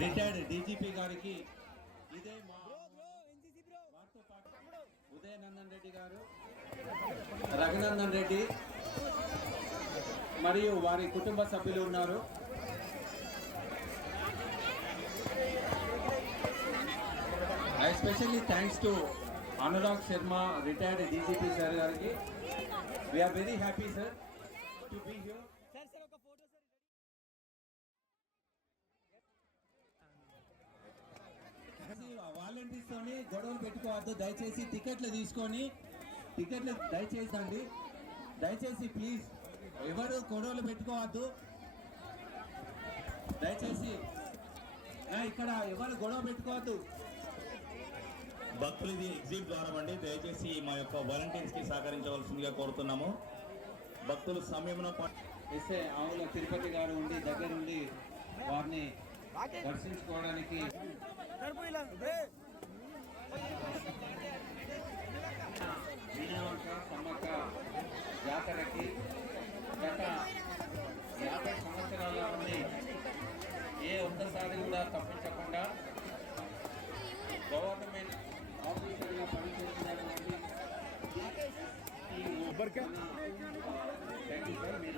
Retired DGP గారికి ఇదే వారితో పాటు ఉదయనందన్ రెడ్డి గారు, రఘునందన్ రెడ్డి మరియు వారి కుటుంబ సభ్యులు ఉన్నారు. Especially thanks to Anurag Sharma, retired DGP sir గారికి. We're very happy sir to be here. Volunteers తోని గొడవలు పెట్టుకోవద్దు దయచేసి. టికెట్లు తీసుకొని దయచేసి అండి, దయచేసి ప్లీజ్ ఎవరు గొడవలు పెట్టుకోవద్దు దయచేసి. ఇక్కడ ఎవరు గొడవ పెట్టుకోవద్దు. భక్తులు ఇది ఎగ్జిట్ ద్వారా అండి, దయచేసి మా యొక్క వాలంటీర్స్ కి సహకరించవలసిందిగా కోరుతున్నాము. భక్తులు సమయంలో ఎస్ఏ ఆవుల తిరుపతి గారు ఉండి దగ్గరుండి వారిని దర్శించుకోవడానికి మీనావంక సమ్మక్క జాతరకి గత 50 సంవత్సరాల నుండి ఒక్కసారి కూడా తప్పించకుండా గవర్నమెంట్ ఆఫీసర్గా పనిచేస్తున్నటువంటి థ్యాంక్ యూ సార్. మీరు